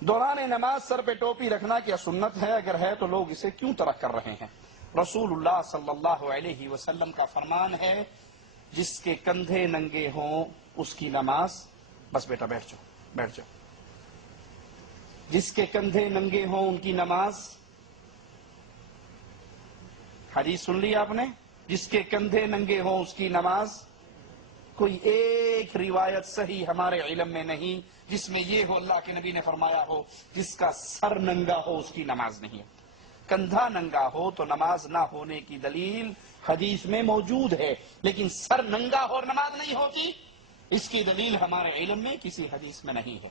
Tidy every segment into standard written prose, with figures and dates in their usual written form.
دوران نماز سر پہ ٹوپی رکھنا کیا سنت ہے؟ اگر ہے تو لوگ اسے کیوں ترک کر رہے ہیں؟ رسول اللہ صلی اللہ علیہ وسلم کا فرمان ہے، جس کے کندھے ننگے ہوں اس کی نماز، بس بیٹا بیٹھ جاؤ بیٹھ جاؤ، جس کے کندھے ننگے ہوں ان کی نماز، حدیث سن لی آپ نے، جس کے کندھے ننگے ہوں اس کی نماز۔ کوئی ایک روایت صحیح ہمارے علم میں نہیں جس میں یہ ہو اللہ کے نبی نے فرمایا ہو جس کا سر ننگا ہو اس کی نماز نہیں ہے۔ کندھا ننگا ہو تو نماز نہ ہونے کی دلیل حدیث میں موجود ہے، لیکن سر ننگا ہو اور نماز نہیں ہوتی، اس کی دلیل ہمارے علم میں کسی حدیث میں نہیں ہے۔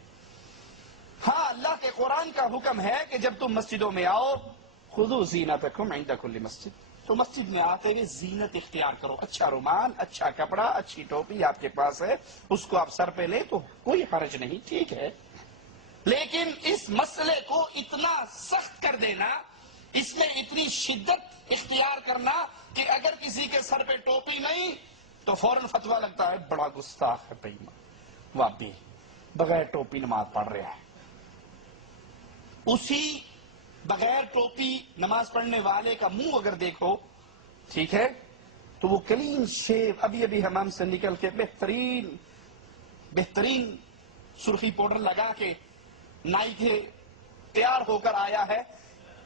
ہاں، اللہ کے قرآن کا حکم ہے کہ جب تم مسجدوں میں آؤ، خذوا زینتکم عند کل مسجد، تو مسجد میں آتے ہوئے زینت اختیار کرو، اچھا رومال، اچھا کپڑا، اچھی ٹوپی آپ کے پاس ہے، اس کو آپ سر پہ لے تو کوئی حرج نہیں، ٹھیک ہے۔ لیکن اس مسئلے کو اتنا سخت کر دینا، اس میں اتنی شدت اختیار کرنا کہ اگر کسی کے سر پہ ٹوپی نہیں تو فوراً فتویٰ لگتا ہے بڑا گستاخ ہے بےایمان، واپی بغیر ٹوپی نماز پڑھ رہا ہے۔ اسی بغیر ٹوپی نماز پڑھنے والے کا منہ اگر دیکھو، ٹھیک ہے، تو وہ کلین شیو، ابھی حمام سے نکل کے بہترین سرخی پاؤڈر لگا کے نائی کے تیار ہو کر آیا ہے،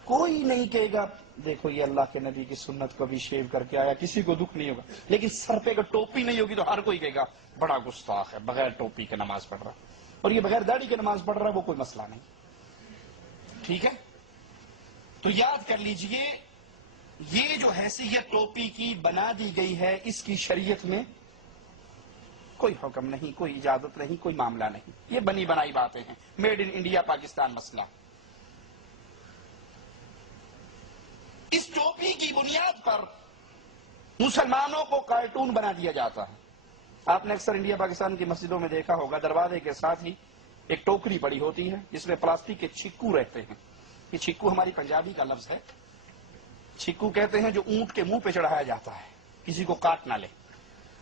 کوئی نہیں کہے گا دیکھو یہ اللہ کے نبی کی سنت کو بھی شیو کر کے آیا، کسی کو دکھ نہیں ہوگا۔ لیکن سر پہ اگر ٹوپی نہیں ہوگی تو ہر کوئی کہے گا بڑا گستاخ ہے، بغیر ٹوپی کے نماز پڑھ رہا، اور یہ بغیر داڑھی کے نماز پڑھ رہا ہے وہ کوئی مسئلہ نہیں، ٹھیک ہے۔ تو یاد کر لیجئے، یہ جو حیثیت ٹوپی کی بنا دی گئی ہے، اس کی شریعت میں کوئی حکم نہیں، کوئی اجازت نہیں، کوئی معاملہ نہیں، یہ بنی بنائی باتیں ہیں، میڈ ان انڈیا پاکستان مسئلہ۔ اس ٹوپی کی بنیاد پر مسلمانوں کو کارٹون بنا دیا جاتا ہے۔ آپ نے اکثر انڈیا پاکستان کی مسجدوں میں دیکھا ہوگا، دروازے کے ساتھ ہی ایک ٹوکری پڑی ہوتی ہے جس میں پلاسٹک کے چھکو رہتے ہیں۔ یہ چھکو ہماری پنجابی کا لفظ ہے، چھکو کہتے ہیں جو اونٹ کے منہ پہ چڑھایا جاتا ہے کسی کو کاٹ نہ لے،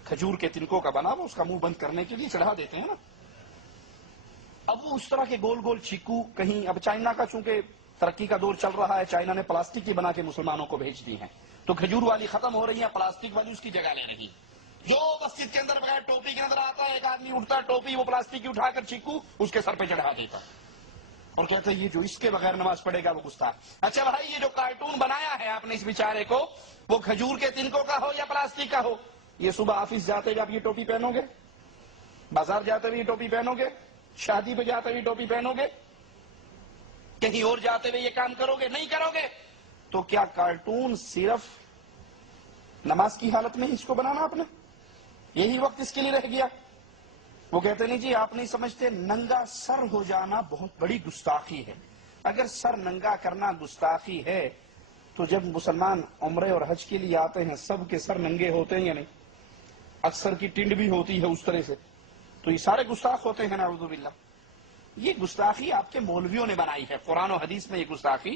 کھجور کے تنکوں کا بنا وہ اس کا منہ بند کرنے کے لیے چڑھا دیتے ہیں نا۔ اب وہ اس طرح کے گول گول چھکو کہیں، اب چائنا کا چونکہ ترقی کا دور چل رہا ہے، چائنا نے پلاسٹک کی بنا کے مسلمانوں کو بھیج دی ہیں، تو کھجور والی ختم ہو رہی ہیں، پلاسٹک والی اس کی جگہ لے رہی۔ جو مسجد کے اندر بغیر ٹوپی کے نظر آتا ہے، ایک آدمی اٹھتا ہے، ٹوپی وہ پلاسٹک کی اٹھا کر چھکو اس کے سر پہ چڑھا دیتا اور کہتے ہیں یہ جو اس کے بغیر نماز پڑھے گا وہ گستاخ۔ اچھا بھائی، یہ جو کارٹون بنایا ہے آپ نے اس بیچارے کو، وہ کھجور کے تنکوں کا ہو یا پلاسٹک کا ہو، یہ صبح آفس جاتے ہوئے آپ یہ ٹوپی پہنو گے؟ بازار جاتے ہوئے یہ ٹوپی پہنو گے؟ شادی پہ جاتے ہوئے ٹوپی پہنو گے؟ کہیں اور جاتے ہوئے یہ کام کرو گے؟ نہیں کرو گے۔ تو کیا کارٹون صرف نماز کی حالت میں اس کو بنانا آپ نے؟ یہی وقت اس کے لیے رہ گیا؟ وہ کہتے نہیں جی آپ نہیں سمجھتے، ننگا سر ہو جانا بہت بڑی گستاخی ہے۔ اگر سر ننگا کرنا گستاخی ہے تو جب مسلمان عمرے اور حج کے لیے آتے ہیں سب کے سر ننگے ہوتے ہیں یا نہیں؟ اکثر کی ٹنڈ بھی ہوتی ہے اس طرح سے، تو یہ سارے گستاخ ہوتے ہیں نعوذ باللہ۔ یہ گستاخی آپ کے مولویوں نے بنائی ہے، قرآن و حدیث میں یہ گستاخی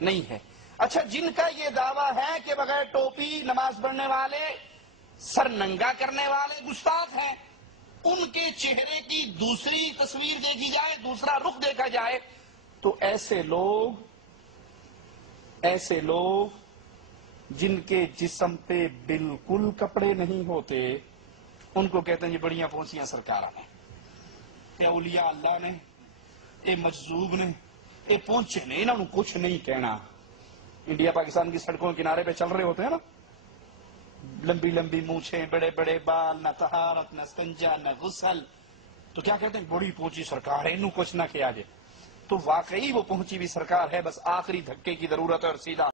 نہیں ہے۔ اچھا، جن کا یہ دعویٰ ہے کہ بغیر ٹوپی نماز پڑھنے والے، سر ننگا کرنے والے گستاخ ہیں، ان کے چہرے کی دوسری تصویر دیکھی جائے، دوسرا رخ دیکھا جائے، تو ایسے لوگ جن کے جسم پہ بالکل کپڑے نہیں ہوتے، ان کو کہتے ہیں یہ بڑیاں پہنچیاں سرکاراں نے، اے اولیاء اللہ نے، اے مجذوب نے، اے پہنچے نے، انہوں نے کچھ نہیں کہنا۔ انڈیا پاکستان کی سڑکوں کے کنارے پہ چل رہے ہوتے ہیں نا، لمبی لمبی مونچھیں، بڑے بڑے بال، نہ طہارت نہ استنجا نہ غسل، تو کیا کہتے ہیں بڑی پہنچی سرکار ہے، انہوں کچھ نہ کیا جائے۔ تو واقعی وہ پہنچی بھی سرکار ہے، بس آخری دھکے کی ضرورت ہے اور سیدھا